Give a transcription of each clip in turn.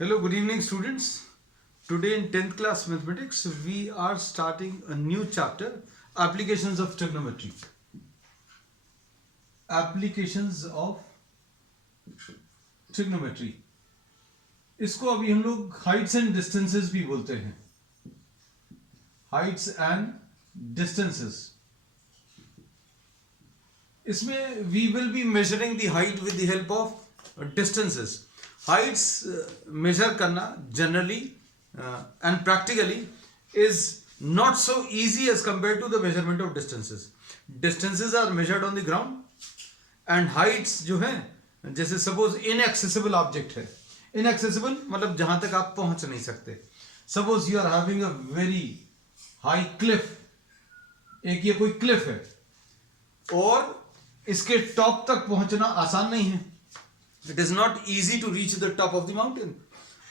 Hello, good evening, students. Today in 10th class mathematics, we are starting a new chapter, applications of trigonometry. Applications of trigonometry. इसको अभी हम लोग Heights and distances भी बोलते हैं. Heights and distances. इसमें we will be measuring the height with the help of distances. Heights measure करना generally and practically is not so easy as compared to the measurement of distances. Distances are measured on the ground and heights जो है, जैसे suppose inaccessible object है. Inaccessible मतलब जहां तक आप पहुंच नहीं सकते. Suppose you are having a very high cliff. एक ये कोई cliff है और इसके टॉप तक पहुंचना आसान नहीं है. It is not easy to reach the top of the mountain.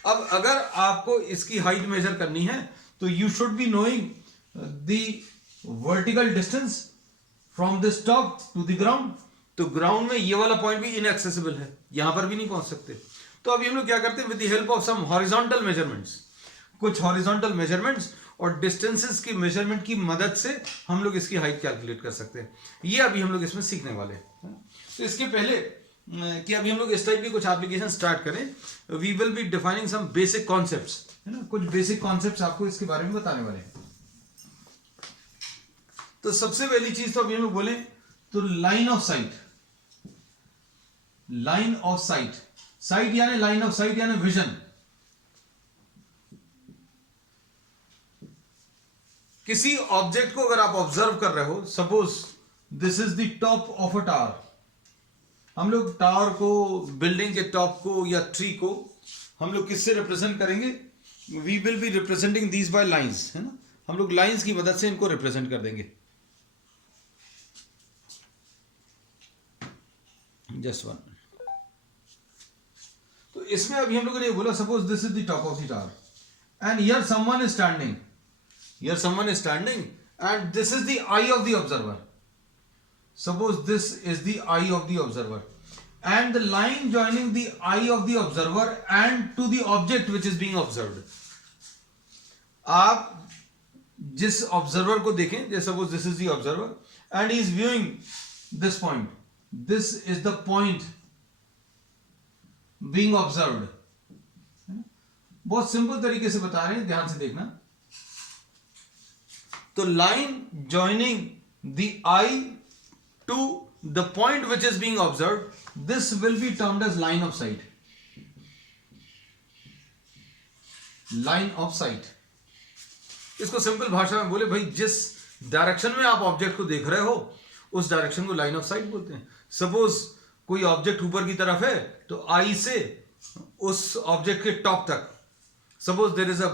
अब अगर आपको इसकी हाइट मेजर करनी है तो you should be knowing the vertical distance from this top to the ground. तो ग्राउंड में ये वाला पॉइंट भी इनएक्सेसिबल है, यहां पर भी नहीं पहुंच सकते. तो अभी हम लोग क्या करते हैं, with the help of some horizontal measurements, कुछ हॉरिजॉन्टल मेजरमेंट्स और डिस्टेंसेस की मेजरमेंट की मदद से हम लोग इसकी हाइट कैलकुलेट कर सकते हैं. ये अभी हम लोग इसमें सीखने वाले हैं. तो इसके पहले कि अभी हम लोग इस टाइप की कुछ एप्लीकेशन स्टार्ट करें, we will be defining some basic concepts, है ना. कुछ बेसिक कॉन्सेप्ट्स आपको इसके बारे में बताने वाले हैं. तो सबसे पहली चीज तो अभी हम लोग बोले तो line of site. Line of site, site यानी लाइन ऑफ साइट यानी विजन. किसी ऑब्जेक्ट को अगर आप ऑब्जर्व कर रहे हो, suppose this is the top of a tower. हम लोग टावर को, बिल्डिंग के टॉप को या ट्री को हम लोग किससे रिप्रेजेंट करेंगे? We will be representing these by lines, है ना. हम लोग लाइंस की मदद से इनको रिप्रेजेंट कर देंगे. Just one. तो इसमें अभी हम लोगों ने बोला suppose this is the top of the tower and here someone is standing. Here someone is standing and this is the I of the observer. Suppose this is the eye of the observer and the line joining the eye of the observer and to the object which is being observed. आप जिस observer को देखें, जैसे suppose this is the observer and he is viewing this point. This is the point being observed. बहुत simple तरीके से बता रहे हैं, ध्यान से देखना. तो line joining the eye to the point which is being observed, this will be termed as line of sight. Line of sight. इसको सिंपल भाषा में बोले भाई, जिस डायरेक्शन में आप ऑब्जेक्ट को देख रहे हो उस डायरेक्शन को लाइन ऑफ साइट बोलते हैं. सपोज कोई ऑब्जेक्ट ऊपर की तरफ है तो आई से उस ऑब्जेक्ट के टॉप तक, suppose there is a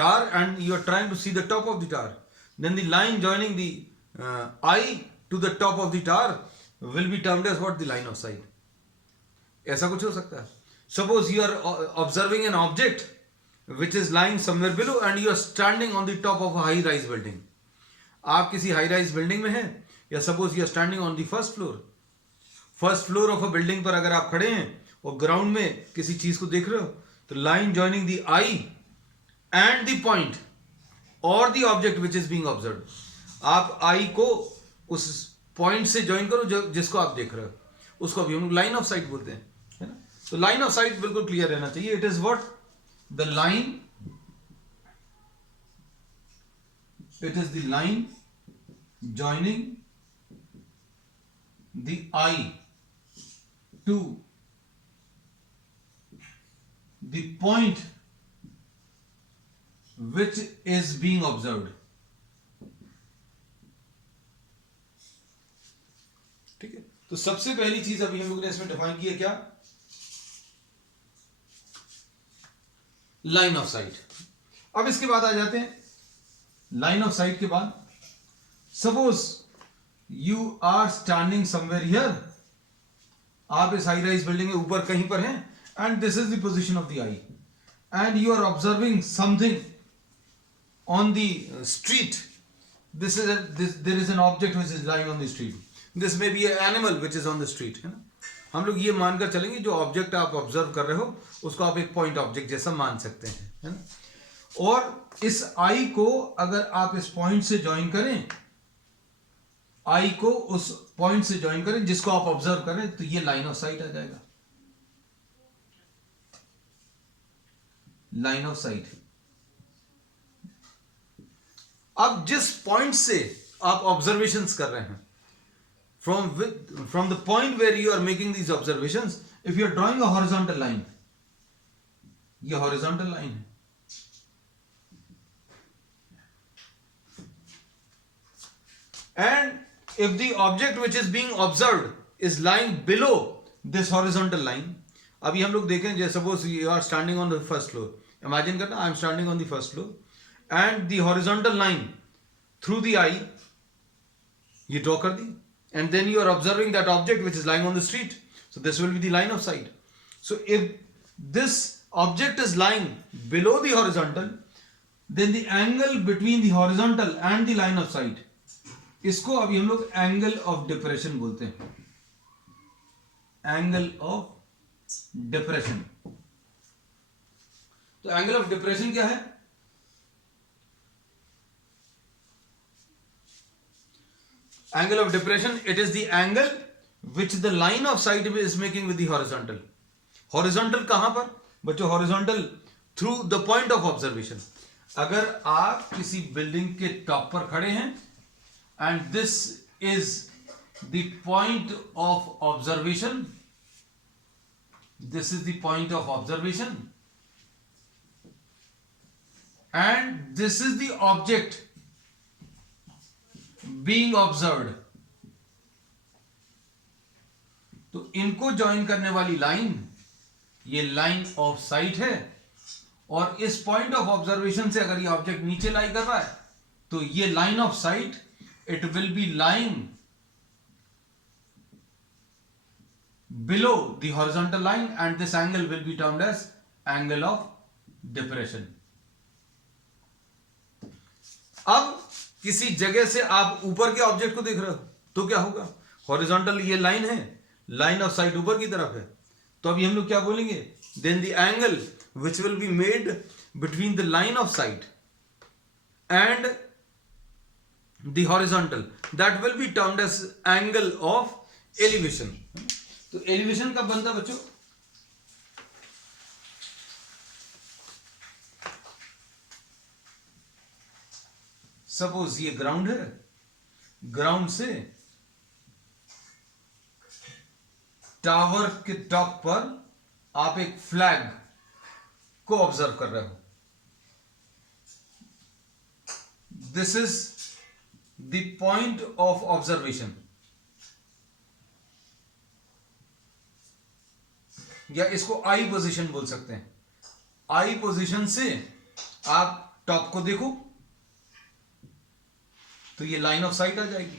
tower and you are trying to see the top of the tower, then the line joining the eye to the top of the tower will be termed as what? The line of sight. ऐसा कुछ हो सकता है. Suppose you are observing an object which is lying somewhere below and you are standing on the top of a high rise building. आप किसी high rise building में हैं, या suppose you are standing on the first floor. First floor of a building पर अगर आप खड़े हैं और ground में किसी चीज को देख रहे हो, तो line joining the eye and the point or the object which is being observed. आप eye को उस पॉइंट से ज्वाइन करो जो जिसको आप देख रहे हो, उसको अभी हम लोग लाइन ऑफ साइट बोलते हैं, है ना. तो लाइन ऑफ साइट बिल्कुल क्लियर रहना चाहिए. It is what? The line, it is the line joining the eye to the point which is being observed. ठीक है. तो सबसे पहली चीज अभी हम लोग ने इसमें डिफाइन की है, क्या? Line of site. अब इसके बाद आ जाते हैं लाइन ऑफ साइट के बाद. Suppose you are standing somewhere here. आप इस हाई राइज बिल्डिंग के ऊपर कहीं पर हैं and this is the position of the eye and you are observing something on the street. This is there is an object which is lying on the street. This may be an animal which is on the street, है ना. हम लोग ये मानकर चलेंगे जो object आप observe कर रहे हो उसको आप एक पॉइंट ऑब्जेक्ट जैसा मान सकते हैं, है ना। और इस आई को अगर आप इस पॉइंट से ज्वाइन करें, आई को उस पॉइंट से ज्वाइन करें जिसको आप ऑब्जर्व करें, तो ये लाइन ऑफ साइट आ जाएगा, लाइन ऑफ साइट। अब जिस पॉइंट से आप ऑब्जर्वेशंस कर रहे हैं, from the point where you are making these observations, if you are drawing a horizontal line, ये horizontal line है, and if the object which is being observed is lying below this horizontal line, अभी हम लोग देखें, जैसे suppose you are standing on the first floor, imagine करना I am standing on the first floor and the horizontal line through the eye ये draw कर दी, and then you are observing that object which is lying on the street, so this will be the line of sight. So if this object is lying below the horizontal, then the angle between the horizontal and the line of sight, इसको अभी हम लोग angle of depression बोलते हैं, angle of depression. तो angle of depression क्या है? Angle of depression, it is the angle which the line of sight is making with the horizontal. Horizontal कहां पर बच्चों? Horizontal through the point of observation. अगर आप किसी बिल्डिंग के टॉप पर खड़े हैं and this is the point of observation, this is the point of observation and this is the object being observed, तो इनको ज्वाइन करने वाली लाइन ये लाइन ऑफ साइट है। और इस पॉइंट ऑफ ऑब्जर्वेशन से अगर ये ऑब्जेक्ट नीचे लाई कर रहा है तो ये line of sight it will be lying below the horizontal line and this angle will be termed as angle of depression. अब किसी जगह से आप ऊपर के ऑब्जेक्ट को देख रहे हो तो क्या होगा? हॉरिजॉन्टल ये लाइन है, लाइन ऑफ साइट ऊपर की तरफ है, तो अभी हम लोग क्या बोलेंगे? Then the angle which will be made between the line of sight and the horizontal, that will be termed as angle of elevation. तो एलिवेशन कब बनता बच्चों? सपोज ये ग्राउंड है, ग्राउंड से टावर के टॉप पर आप एक फ्लैग को ऑब्जर्व कर रहे हो, this is the point of observation, या इसको आई पोजीशन बोल सकते हैं। आई पोजीशन से आप टॉप को देखो तो ये लाइन ऑफ साइट आ जाएगी।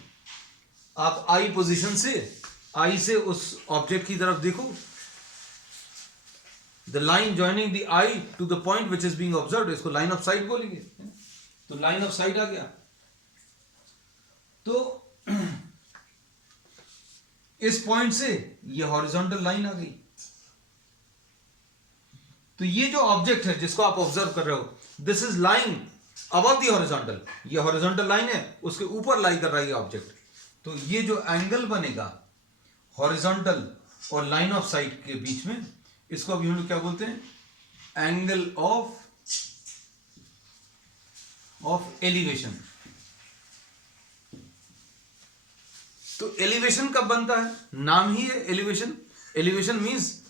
आप आई पोजीशन से, आई से उस ऑब्जेक्ट की तरफ देखो, the line joining the eye to the point which is being observed, इसको लाइन ऑफ साइट बोलेंगे। तो लाइन ऑफ साइट आ गया। तो इस पॉइंट से ये हॉरिजॉन्टल लाइन आ गई। तो ये जो ऑब्जेक्ट है जिसको आप ऑब्जर्व कर रहे हो, this is lying above the horizontal, ये हॉरिजॉन्टल लाइन है, उसके ऊपर लाई कर रहा है ये ऑब्जेक्ट। तो ये जो एंगल बनेगा हॉरिजॉन्टल और लाइन ऑफ साइट के बीच में, इसको अभी हम लोग क्या बोलते हैं? Angle of elevation. तो एलिवेशन कब बनता है? नाम ही है elevation. Elevation means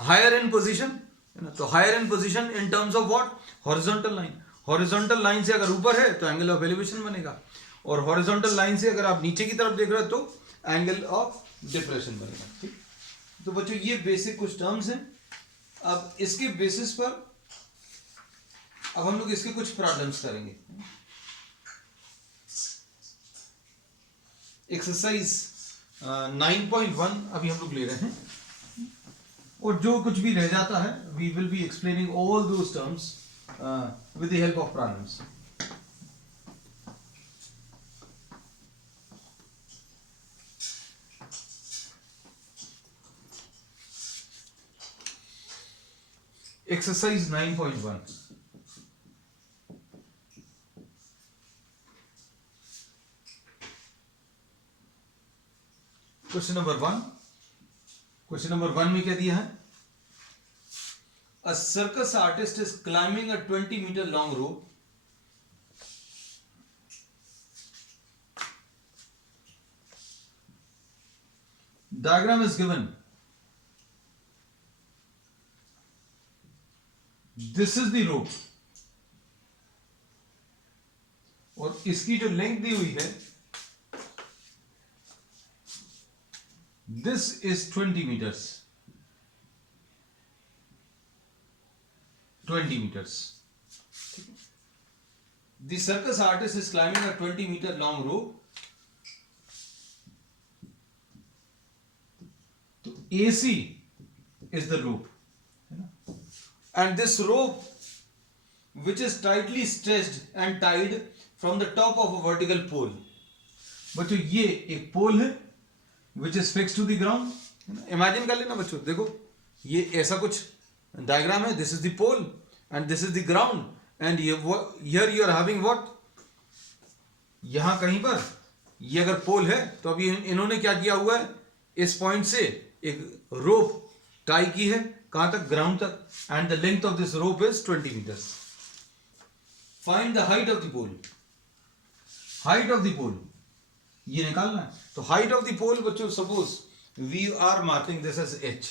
higher in position, है ना। तो higher in position in terms of what? Horizontal line. Horizontal line से अगर ऊपर है तो एंगल ऑफ एलिवेशन बनेगा, और हॉरिजॉन्टल लाइन से अगर आप नीचे की तरफ देख रहे हो तो एंगल ऑफ डिप्रेशन बनेगा। ठीक, तो बच्चों ये बेसिक कुछ टर्म्स हैं। अब इसके बेसिस पर अब हम लोग इसके कुछ प्रॉब्लम्स करेंगे। एक्सरसाइज 9.1 अभी हम लोग ले रहे हैं, और जो कुछ भी रह जाता है we will be explaining all those terms with the help of problems. Exercise 9.1. Question number 1. Question number 1 में क्या दिया है? A circus artist is climbing a 20-meter long rope. Diagram is given. This is the rope. और इसकी जो length दी हुई है, this is 20 meters. 20 meters. The circus artist is climbing a 20-meter long rope. So AC is the rope, and this rope, which is tightly stretched and tied from the top of a vertical pole. बच्चों ये एक पोल है which is fixed to the ground. Imagine कर लेना बच्चों, देखो ये ऐसा कुछ डायग्राम है. This is the pole and this is the ground, and here you are having what? यहाँ कहीं पर ये अगर पोल है तो अभी इन्होंने क्या किया हुआ है, इस पॉइंट से एक रोप टाई की है, कहां तक? ग्राउंड तक. And the length of this rope is 20 meters. Find the height of the pole. Height of the pole ये निकालना है. तो हाइट ऑफ द पोल बच्चों, suppose we are marking this edge h.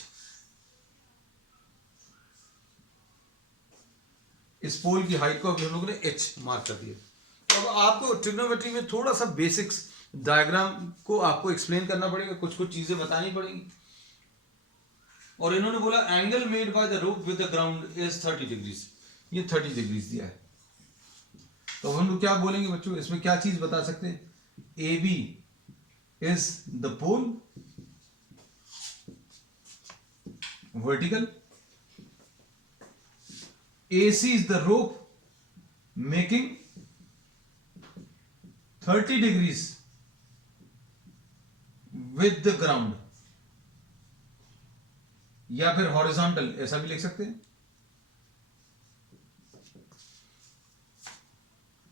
इस पोल की हाइट को अभी हम लोगों ने h मार्क कर दिया. तो अब आपको ट्रिग्नोमेट्री में थोड़ा सा बेसिक्स डायग्राम को आपको एक्सप्लेन करना पड़ेगा, कुछ कुछ चीजें बतानी पड़ेंगी. और इन्होंने बोला angle made by the rope with the ground is 30 degrees. ये 30 डिग्रीज दिया है. तो हम लोग क्या बोलेंगे बच्चों, इसमें क्या चीज बता सकते हैं? A B is the pole, vertical. A C is the rope making 30 degrees with the ground, या फिर हॉरिजॉन्टल, ऐसा भी लिख सकते हैं.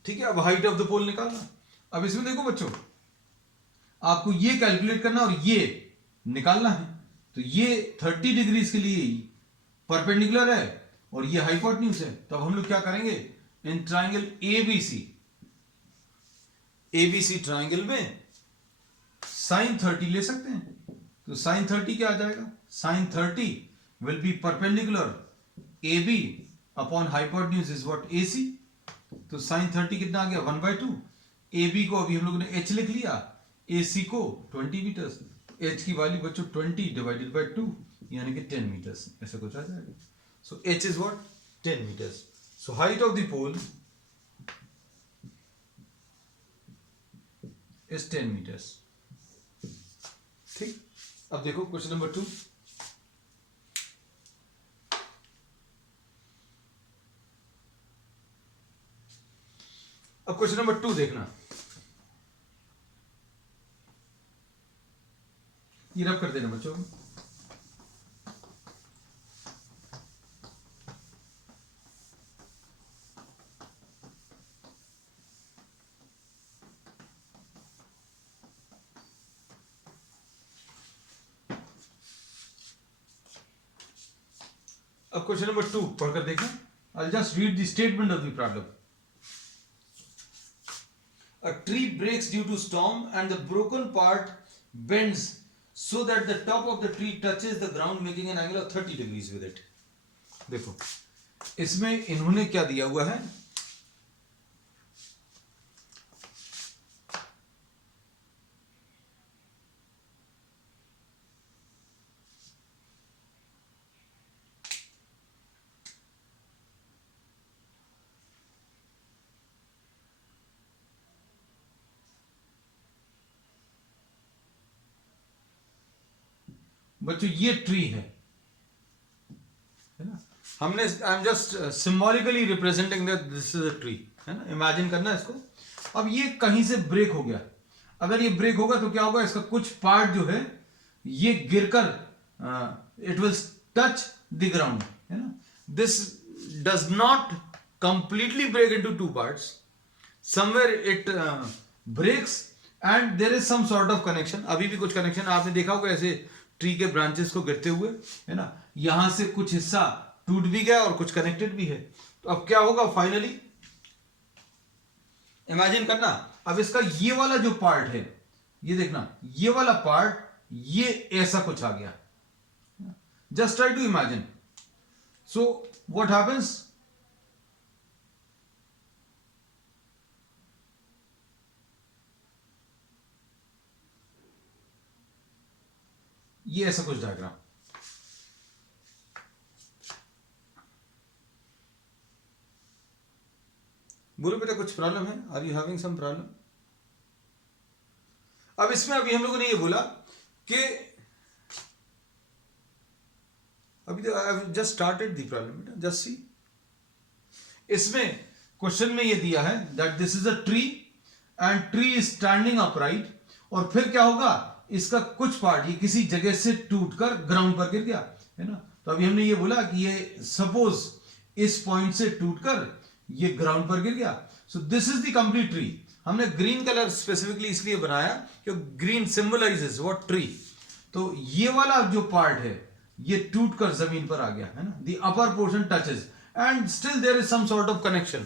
ठीक है. अब हाइट ऑफ द पोल निकालना. अब इसमें देखो बच्चों, आपको ये कैलकुलेट करना और ये निकालना है. तो ये 30 डिग्रीज के लिए परपेंडिकुलर है और ये हाइपोटेन्यूज है. तो अब हम लोग क्या करेंगे, इन ट्राइंगल एबीसी ट्राइंगल में साइन 30 ले सकते हैं. तो साइन 30 क्या आ जाएगा? Sine 30 will be perpendicular AB upon hypotenuse is what AC. तो साइन 30 कितना आ गया? 1/2. AB को अभी हम लोगों ने h लिख लिया, AC को 20 मीटर्स. h की वैल्यू बच्चों 20 डिवाइडेड बाय 2 यानी कि 10 मीटर्स, ऐसा कुछ आ जाएगा. So h is what? 10 metres. So height of the pole is 10 metres. ठीक. अब देखो क्वेश्चन नंबर 2. अब क्वेश्चन नंबर 2 देखना. ये रब कर देना बच्चों. अब क्वेश्चन नंबर 2 पढ़कर देखें. I'll just read the statement of the problem. A tree breaks due to storm and the broken part bends so that the top of the tree touches the ground, making an angle of 30 degrees with it. देखो इसमें इन्होंने क्या दिया हुआ है, बच्चों ये tree है ना. हमने I am just symbolically representing that this is a tree, है ना. इमेजिन करना इसको. अब ये कहीं से ब्रेक हो गया. अगर ये ब्रेक होगा तो क्या होगा, इसका कुछ पार्ट जो है ये गिरकर it will touch the ground, है ना. this does not completely break into two parts. Somewhere it breaks and there is some sort of connection. अभी भी कुछ कनेक्शन आपने देखा होगा ऐसे ट्री के ब्रांचेस को गिरते हुए, है ना, यहां से कुछ हिस्सा टूट भी गया और कुछ कनेक्टेड भी है. तो अब क्या होगा फाइनली, इमेजिन करना, अब इसका ये वाला जो पार्ट है, ये देखना, ये वाला पार्ट, ये ऐसा कुछ आ गया. Just try to imagine. So what happens, ये ऐसा कुछ डायग्राम. बोलो बेटा कुछ प्रॉब्लम है, are you having some problem? अब इसमें अभी हम लोगों ने ये बोला कि अभी तो I have just started the problem बेटा, जस्ट सी. इसमें क्वेश्चन में ये दिया है that this is a tree and tree is standing upright, और फिर क्या होगा, इसका कुछ पार्ट ये किसी जगह से टूटकर ग्राउंड पर गिर गया, है ना. तो अभी हमने ये बोला कि ये सपोज इस पॉइंट से टूटकर ये ग्राउंड पर गिर गया. So this is the complete tree. हमने ग्रीन कलर स्पेसिफिकली इसलिए बनाया क्योंकि ग्रीन सिंबलाइजेस व्हाट, ट्री. तो ये वाला जो पार्ट है ये टूटकर जमीन पर आ गया, है ना. The upper portion touches and still there is some sort of connection.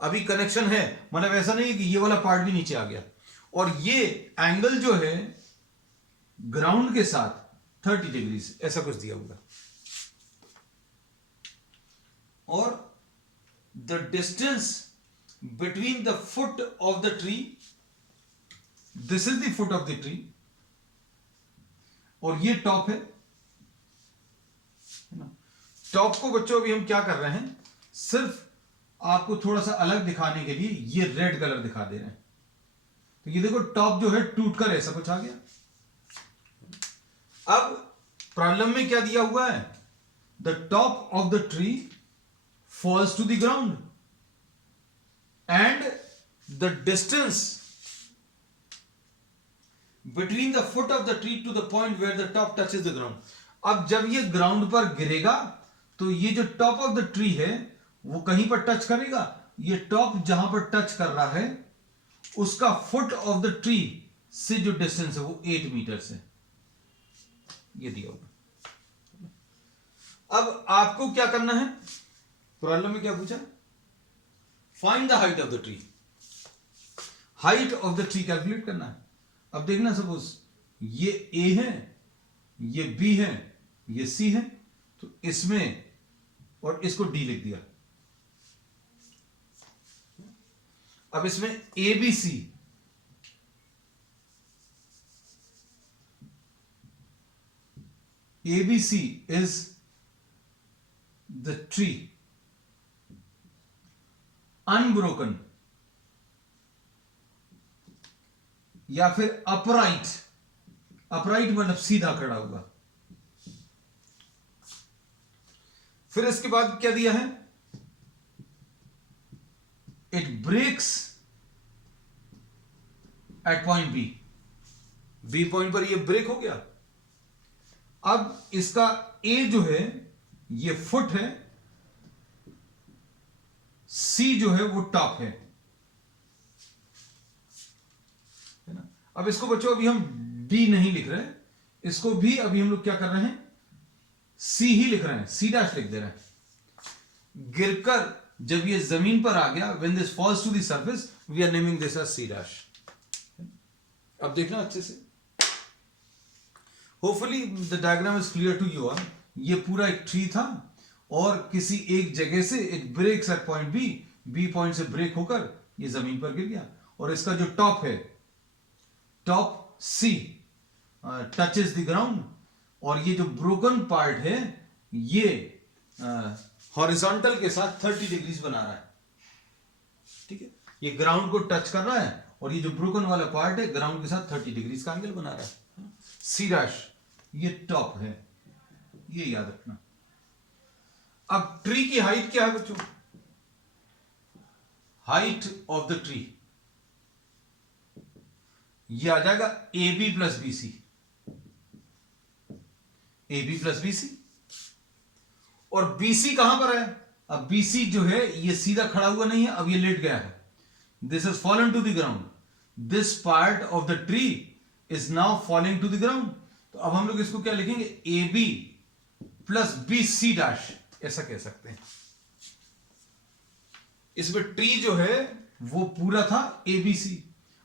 अभी कनेक्शन है, मतलब ऐसा नहीं है कि ये वाला पार्ट भी नीचे आ गया. और ये एंगल जो है ग्राउंड के साथ 30 डिग्रीज ऐसा कुछ दिया होगा. और the distance between the foot of the tree, this is the foot of the tree, और ये टॉप है ना. टॉप को बच्चों अभी हम क्या कर रहे हैं, सिर्फ आपको थोड़ा सा अलग दिखाने के लिए ये रेड कलर दिखा दे रहे हैं. तो ये देखो टॉप जो है टूटकर ऐसा कुछ आ गया. अब प्रॉब्लम में क्या दिया हुआ है, the top of the tree falls to the ground and the distance between the foot of the tree to the point where the top touches the ground. अब जब ये ग्राउंड पर गिरेगा तो ये जो टॉप ऑफ द ट्री है वो कहीं पर टच करेगा. ये टॉप जहां पर टच कर रहा है उसका फुट ऑफ द ट्री से जो डिस्टेंस है वो 8 मीटर से, ये दिया होगा. अब आपको क्या करना है, प्रॉब्लम में क्या पूछा, find the height of the tree. Height of the tree calculate करना है. अब देखना, सपोज ये ए है, ये बी है, ये सी है, तो इसमें और इसको डी लिख दिया. अब इसमें A B C, ABC is the tree, unbroken या फिर अपराइट. अपराइट मतलब सीधा खड़ा हुआ. फिर इसके बाद क्या दिया है, it breaks at point B. B point पर ये ब्रेक हो गया. अब इसका ए जो है ये फुट है, सी जो है वो टॉप है ना. अब इसको बच्चों अभी हम डी नहीं लिख रहे, इसको भी अभी हम लोग क्या कर रहे हैं, सी ही लिख रहे हैं, सी डैश लिख दे रहे हैं. गिरकर जब ये जमीन पर आ गया, when this falls to the surface, we are naming this as C dash. अब देखना अच्छे से, hopefully the diagram is clear to you. ये पूरा एक ट्री था और किसी एक जगह से it breaks at point B, B point से ब्रेक होकर ये जमीन पर गिर गया. और इसका जो टॉप है, top C touches the ground, और ये जो ब्रोकन पार्ट है ये हॉरिजॉन्टल के साथ 30 डिग्रीज बना रहा है. ठीक है, ये ग्राउंड को टच कर रहा है और ये जो ब्रोकन वाला पार्ट है ग्राउंड के साथ 30 डिग्रीज का एंगल बना रहा है. सी डैश ये टॉप है, ये याद रखना. अब ट्री की हाइट क्या है बच्चों, हाइट ऑफ द ट्री ये आ जाएगा A B plus B C. A B plus B C, और BC कहां पर है? अब BC जो है ये सीधा खड़ा हुआ नहीं है, अब ये लेट गया है. This has fallen to the ground. This part of the tree is now falling to the ground. तो अब हम लोग इसको क्या लिखेंगे? AB प्लस BC डैश, ऐसा कह सकते हैं. इसमें ट्री जो है वो पूरा था ABC.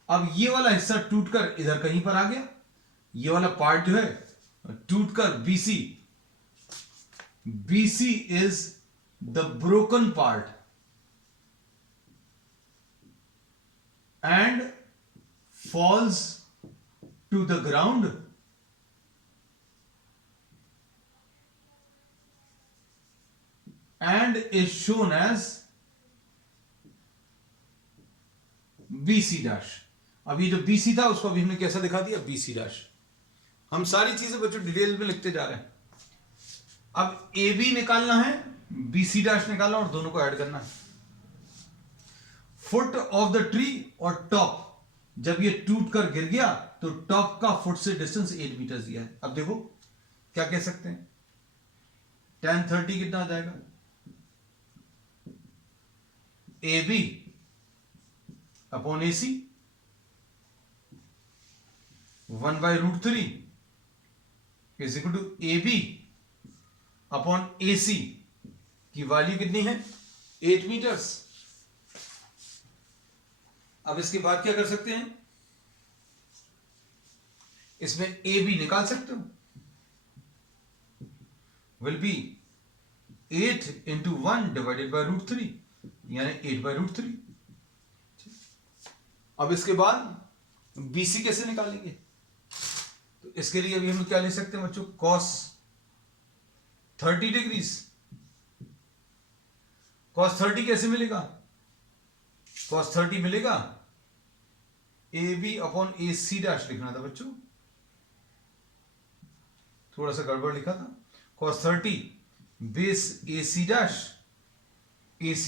अब ये वाला हिस्सा टूटकर इधर कहीं पर आ गया. ये वाला पार्ट जो है टूटकर BC. BC is the broken part and falls to the ground and is shown as BC dash. अब ये जो BC था उसको अभी हमने कैसा दिखा दिया? BC dash. हम सारी चीजें बच्चों डिटेल में लिखते जा रहे हैं. अब AB निकालना है, BC डैश निकालना और दोनों को ऐड करना है. फुट ऑफ द ट्री और टॉप, जब ये टूट कर गिर गया तो टॉप का फुट से डिस्टेंस 8 मीटर दिया है. अब देखो क्या कह सकते हैं? tan 30 कितना आ जाएगा? AB upon AC 1/√3 is equal to AB upon AC की वैल्यू कितनी है? 8 मीटर्स. अब इसके बाद क्या कर सकते हैं? इसमें AB निकाल सकते हो. Will be 8 into 1 divided by √3 यानी 8/√3. अब इसके बाद BC कैसे निकालेंगे? तो इसके लिए अभी हम क्या ले सकते हैं बच्चों? cos 30 degrees. cos 30 कैसे मिलेगा? cos 30 मिलेगा AB अपॉन AC डैश लिखना था बच्चों, थोड़ा सा गड़बड़ लिखा था. cos 30 base AC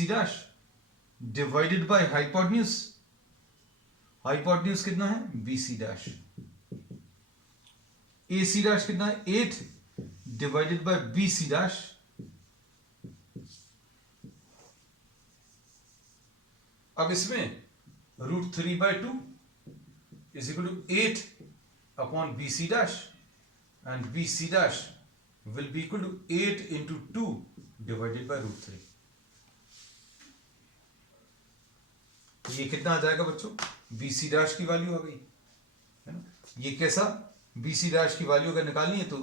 dash divided by hypotenuse. Hypotenuse कितना है? BC dash. AC डैश कितना है? 8 डिवाइडेड बाय BC डैश. अब इसमें √3/2 is equal to 8 upon BC dash and BC dash will be equal to 8 into 2 divided by √3. ये कितना आ जाएगा बच्चों? BC डैश की वैल्यू आ गई है ना. ये कैसा? BC डैश की वैल्यू अगर निकालनी है तो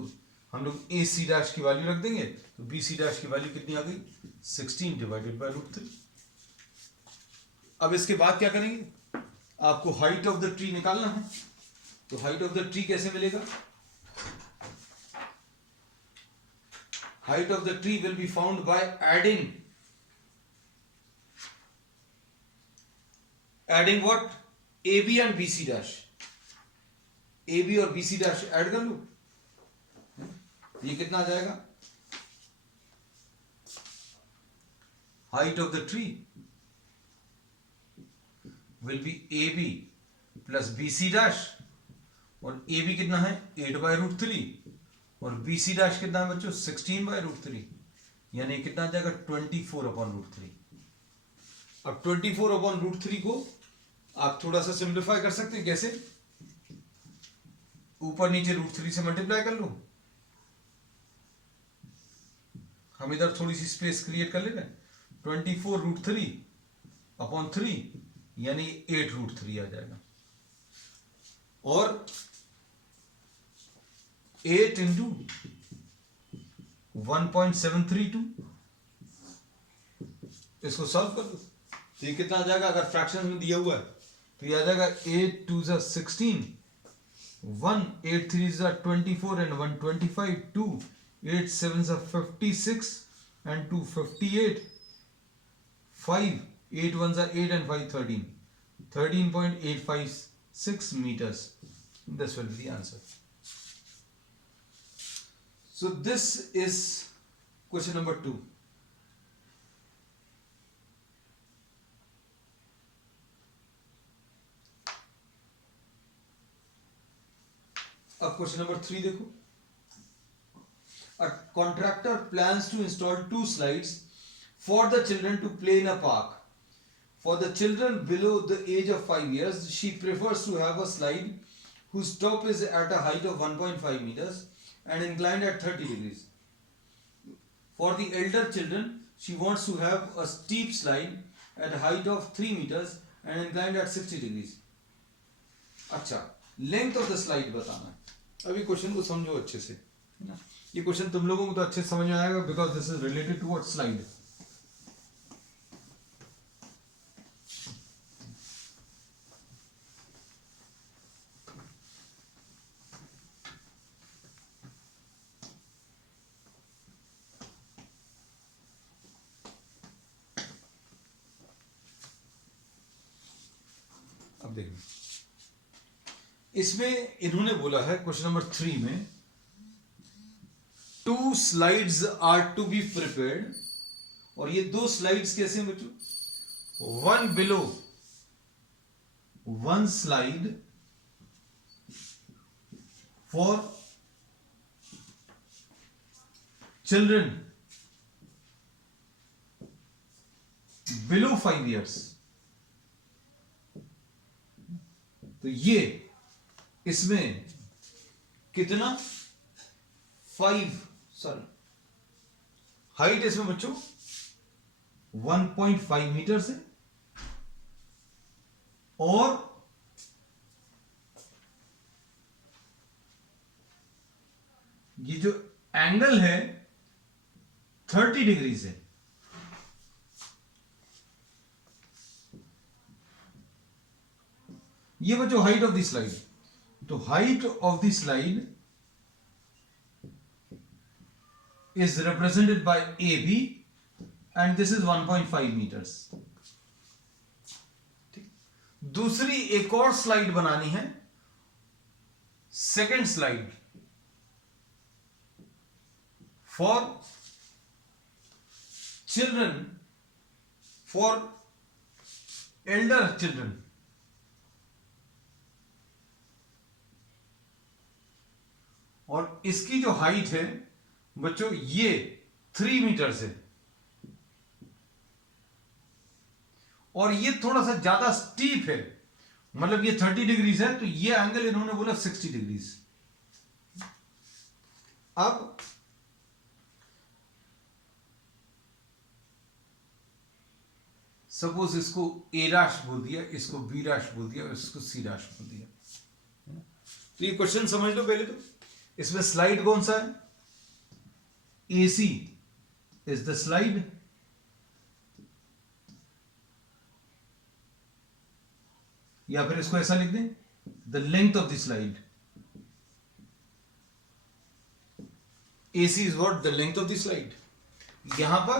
हम लोग AC डैश की वैल्यू रख देंगे. तो BC डैश की वैल्यू कितनी आ गई? 16 डिवाइडेड बाय √3. अब इसके बाद क्या करेंगे? आपको हाइट ऑफ द ट्री निकालना है. तो हाइट ऑफ द ट्री कैसे मिलेगा? Height of the tree will be found by adding what? AB and BC dash. AB और BC डैश ऐड कर लो. ये कितना आ जाएगा? Height of the tree will be AB plus BC dash. और AB कितना है? 8/√3 और BC डैश कितना है बच्चों? 16/√3 यानी कितना आ जाएगा? 24/√3. अब 24/√3 को आप थोड़ा सा सिंप्लीफाई कर सकते हैं. कैसे? ऊपर नीचे √3 से मल्टीप्लाई कर लो. हम इधर थोड़ी सी स्पेस क्रिएट कर ले रहे हैं. 24√3/3 यानी 8√3 आ जाएगा. और 8 इंटू 1.732 इसको सॉल्व कर दो. तो ये कितना आ जाएगा? अगर फ्रैक्शन में दिया हुआ है तो ये आ जाएगा 8 2 16, 1 8 3 24 and 1 25, 2 8 7 56 and 2 58, 5 8 1 8 and 5 13, 13.856 meters. This will be the answer. So this is question number 2. अब क्वेश्चन नंबर 3 देखो. A contractor plans to install 2 slides for the children to play in a park. For the children below the age of 5 years, she prefers to have a slide whose top is at a height of 1.5 meters and inclined at 30 degrees. For the elder children, she wants to have a steep slide at a height of 3 meters and inclined at 60 degrees. अच्छा, length of the slide बताना है। अभी question को समझो अच्छे से, है ना। ये क्वेश्चन तुम लोगों को तो अच्छे से समझ में आएगा because this is related to what slide. अब देखो, इसमें इन्होंने बोला है क्वेश्चन नंबर 3 में 2 slides are to be prepared, और ये 2 स्लाइड्स कैसे हैं बच्चों? 1 below 1 slide for children below 5 years। तो ये इसमें कितना 5 सॉरी हाइट इसमें बच्चों 1.5 मीटर से, और ये जो एंगल है 30 डिग्री से। ये बच्चों हाइट ऑफ द स्लाइड। तो height of the slide is represented by AB and this is 1.5 meters। दूसरी एक और स्लाइड बनानी है, second slide for children, for elder children. और इसकी जो हाइट है बच्चों ये 3 मीटर से, और ये थोड़ा सा ज्यादा स्टीप है, मतलब ये 30 डिग्रीज है, तो ये एंगल इन्होंने बोला 60 डिग्रीज। अब सपोज इसको ए डैश बोल दिया, इसको बी डैश बोल दिया, इसको सी डैश बोल दिया। तो ये क्वेश्चन समझ लो पहले तो। इसमें स्लाइड कौन सा है? AC is the slide, या फिर इसको ऐसा लिख दें, the length of the slide। AC is what? The length of the slide। यहां पर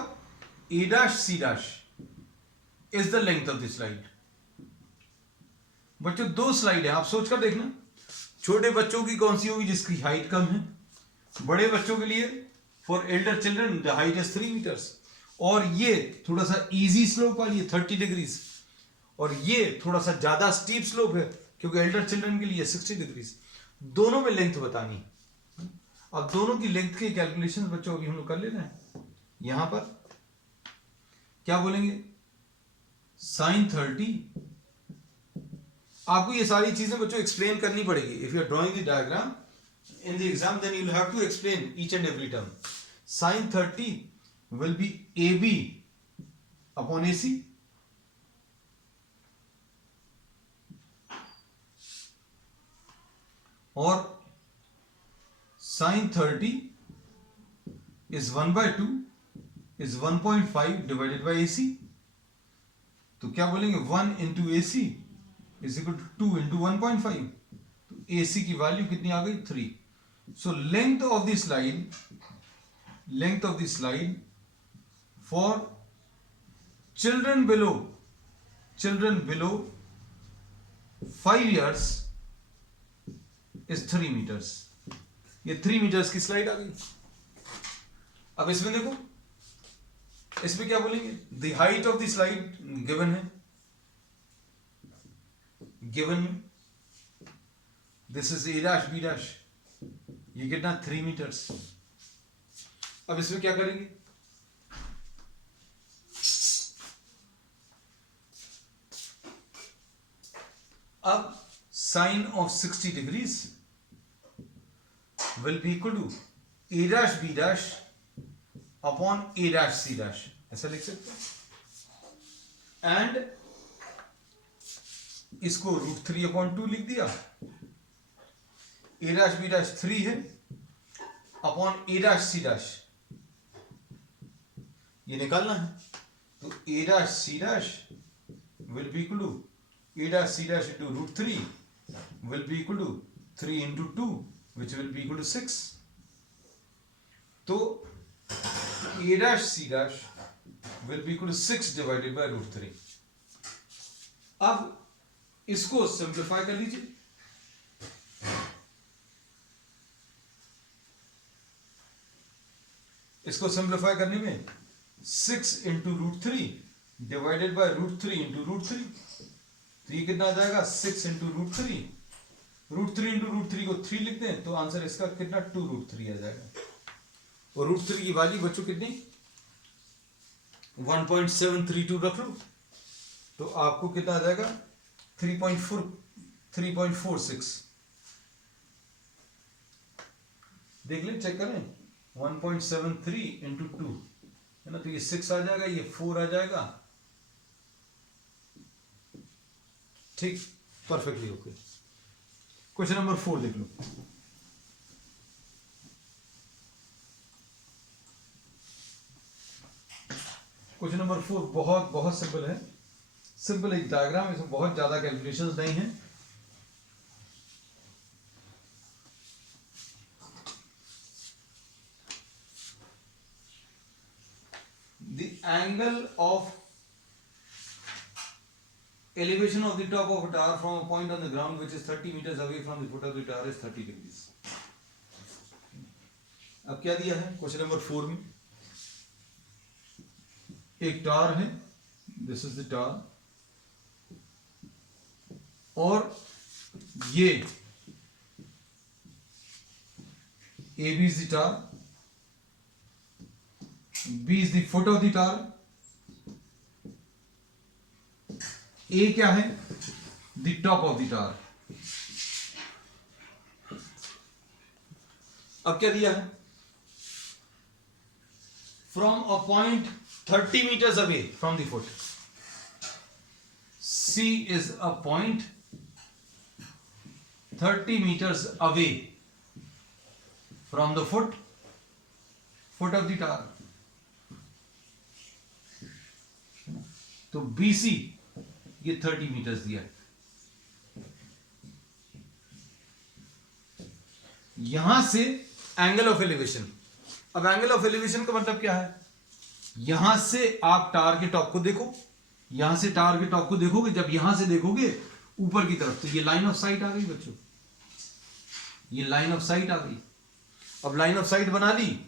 A dash C dash is the length of the slide। बच्चों 2 स्लाइड है, आप सोचकर देखना छोटे बच्चों की कौन सी होगी जिसकी हाइट कम है। बड़े बच्चों के लिए for elder children the height is 3 metres, और ये थोड़ा सा इजी स्लोप वाली है 30 डिग्रीज, और ये थोड़ा सा ज्यादा स्टीप स्लोप है क्योंकि एल्डर चिल्ड्रन के लिए 60 डिग्रीज। दोनों में लेंथ बतानी। अब दोनों की लेंथ के कैलकुलेशन बच्चों अभी हम लोग कर ले रहे हैं। यहां पर क्या बोलेंगे? sin 30। आपको ये सारी चीजें बच्चों एक्सप्लेन करनी पड़ेगी। If you are drawing the diagram in the exam, then you'll have to explain each and every term। sin 30 will be AB upon AC, or sin 30 is 1/2 is 1.5 divided by AC। तो क्या बोलेंगे? 1 into AC is equal to 2 into 1.5। तो AC की value कितनी आ गई? 3। So length of the slide for children below 5 years is 3 meters। ये 3 meters की slide आ गई। अब इसमें देखो, इसमें क्या बोलेंगे? The height of the slide given है, given में this is A dash B dash, ये कितना? 3 meters। अब इसमें क्या करेंगे, अब sine of 60 degrees will be equal to A dash B dash upon A dash C dash, ऐसा लिख सकते हैं। एंड इसको √3/2 लिख दिया, ए डैश बी डैश 3 है upon A dash C dash, ये निकालना है। तो A dash C dash will be equal to A dash C dash into √3 will be equal to 3 into 2 which will be equal to 6. तो a dash c dash will be equal to 6 divided by √3. अब इसको simplify कर लीजिए, इसको simplify करने में 6 into √3 divided by √3 into √3, तो ये कितना आ जाएगा 6 into √3, √3 into √3 को 3 लिखते हैं तो आंसर इसका कितना 2√3 आ जाएगा। और √3 की वैल्यू बच्चों कितनी 1.732 रख लो तो आपको कितना आ जाएगा 3.46, देख लें, चेक करें, 1.73 into 2 है ना, तो ये 6 आ जाएगा, ये 4 आ जाएगा, ठीक, परफेक्टली ओके। क्वेश्चन नंबर 4 देख लो। क्वेश्चन नंबर 4 बहुत बहुत सिंपल है, सिंपल एक डायग्राम, इसमें बहुत ज्यादा कैलकुलेशंस नहीं है। The angle of elevation of the top of a tower from a point on the ground which is 30 meters away from the foot of the tower is 30 degrees. अब क्या दिया है क्वेश्चन नंबर 4 में, एक tower है, this is the tower, और ये A B is the tower, B is the foot of the tower, A क्या है the top of the tower. अब क्या दिया है, from a point 30 meters away from the foot, C is a point 30 meters away from the foot of the tower, तो BC ये 30 metres दिया है, यहां से एंगल ऑफ एलिवेशन, अब एंगल ऑफ एलिवेशन का मतलब क्या है, यहां से आप टावर के टॉप को देखो, यहां से टावर के टॉप को देखोगे, जब यहां से देखोगे ऊपर की तरफ तो ये लाइन ऑफ साइट आ गई बच्चों, ये लाइन ऑफ साइट आ गई। अब लाइन ऑफ साइट बना ली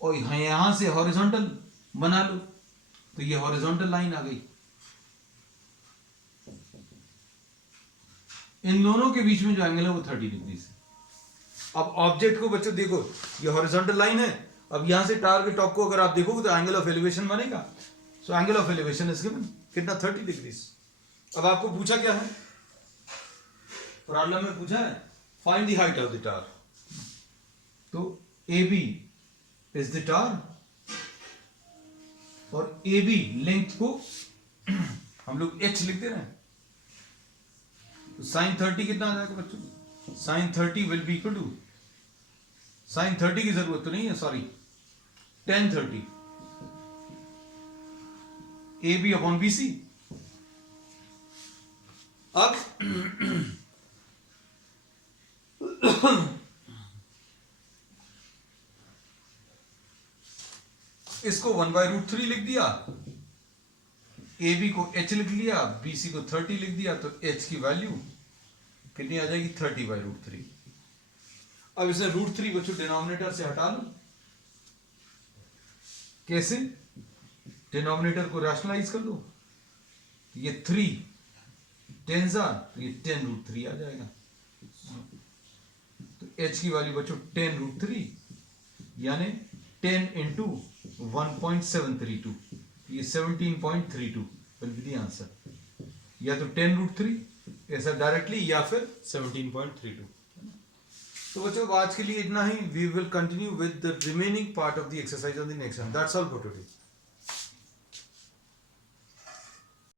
और यहां से हॉरिजॉन्टल बना लो तो ये हॉरिजॉन्टल लाइन आ गई, इन दोनों के बीच में जो एंगल है वो 30 डिग्री से। अब ऑब्जेक्ट को बच्चों देखो, ये हॉरिजॉन्टल लाइन है, अब यहां से टावर के टॉप को अगर आप देखोगे तो एंगल ऑफ एलिवेशन बनेगा, so angle of elevation is given कितना 30 डिग्री। अब आपको पूछा क्या है, प्रॉब्लम में पूछा है find the height of the tower, तो A B is the tower और ए बी लेंथ को हम लोग h लिखते रहे, तो साइन 30 कितना आ जाएगा बच्चों, sine 30 will be equal to, sine 30 की जरूरत तो नहीं है, sorry, tan 30 A B upon B C. अब इसको 1/√3 लिख दिया, ए बी को h लिख लिया, बी सी को 30 लिख दिया, तो h की वैल्यू कितनी आ जाएगी 30/√3। अब इसे √3 बच्चों डिनोमिनेटर से हटा लो, कैसे, डिनोमिनेटर को रैशनलाइज कर लो, ये 3 10s तो ये 10√3 आ जाएगा, तो h की वैल्यू बच्चों 10√3 यानी 10 into 1.732, ये 17.32 will be the answer. या तो 10√3 ऐसा डायरेक्टली या फिर 17.32. तो बच्चों आज के लिए इतना ही. We will continue with the remaining part of the exercise on the next one. That's all for today.